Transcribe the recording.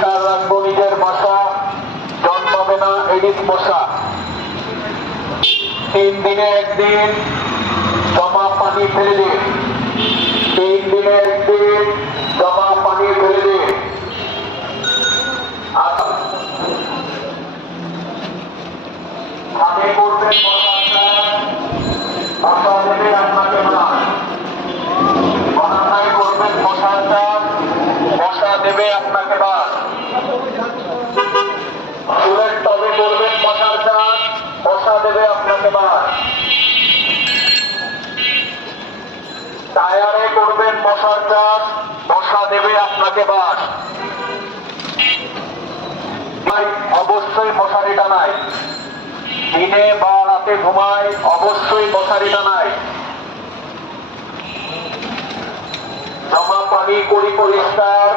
পরিষ্কার রাখবো নিজের বাসা, জন্মাবে না এডিস মশা। 3 দিনে একদিন জমা পানি ফেলে দিন, 3 দিনে একদিন জমা পানি ফেলে দিন। হাতে করবেন মশা দেবে আপনাকে বাস, বাসায় করবেন মশার চাষ, মশা দেবে আপনাকে বাস। ফুলের টবে করবেন মশার চাষ, মশা দেবে আপনাকে বাস। টায়ারে করবেন মশার চাষ, মশা দেবে আপনাকে বাস। অবশ্যই মশারি টানাই, দিনে বা রাতে ঘুমায় অবশ্যই মশারি টানাই। জমা পানি করি পরিষ্কার,